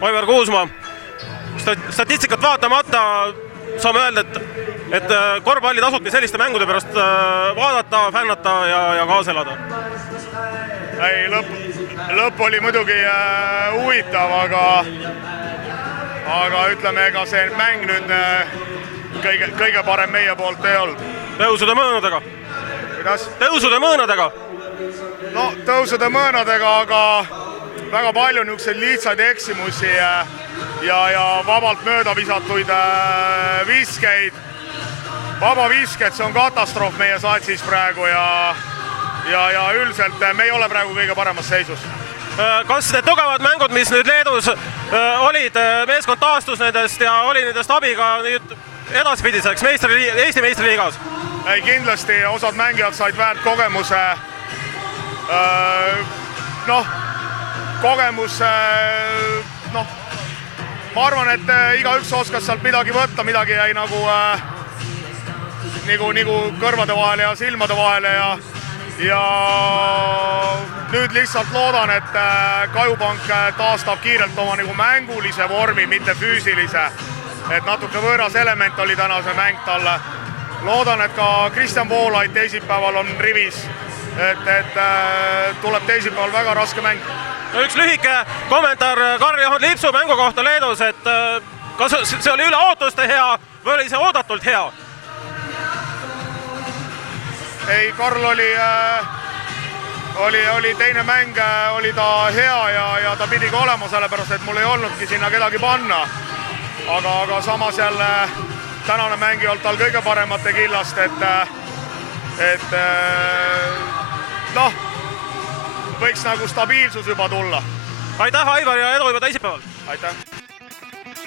Aivar Kuusmaa. Statistikat vaatamata saame öelda, et korvpalli tasubki selliste mängude pärast vaadata, fännata ja kaasa elada. Ei, lõpp oli muidugi huvitav, aga ütleme, ega see mäng nüüd kõige parem meie poolt ei olnud. Tõusude mõõnadega? Kuidas? Tõusude mõõnadega? No tõusude mõõnadega, aga väga palju niisuguseid lihtsaid eksimusi ja vabalt mööda visatuid viskeid. Vaba visked, see on katastroof meie satsis praegu ja üldiselt me ei ole praegu kõige paremas seisus. Kas need tugevad mängud, mis nüüd Leedus olid, meeskond taastus nendest ja oli nendest abiga nüüd edaspidiseks Eesti meistriliigas? Ei, kindlasti osad mängijad said väärt kogemuse. Ma arvan, et igaüks oskas sealt midagi võtta, midagi jäi nagu kõrvade vahele ja silmade vahele ja nüüd lihtsalt loodan, et Kajupank taastab kiirelt oma mängulise vormi, mitte füüsilise. Et natuke võõras element oli tänase mäng talle. Loodan, et ka Kristjan Voolaid teisipäeval on rivis, et tuleb teisipäeval väga raske mäng. Üks lühike kommentaar Karl-Johan Lipsu mängu kohta Leedus, et kas see oli üle ootuste hea või oli see oodatult hea? Ei, Karl oli teine mäng, oli ta hea ja ta pidi ka olema, sellepärast et mul ei olnudki sinna kedagi panna. Aga samas jälle tänane mäng ei olnud tal kõige paremate killast, et võiks nagu stabiilsus juba tulla. Aitäh, Aivar, ja edu juba teisipäeval! Aitäh!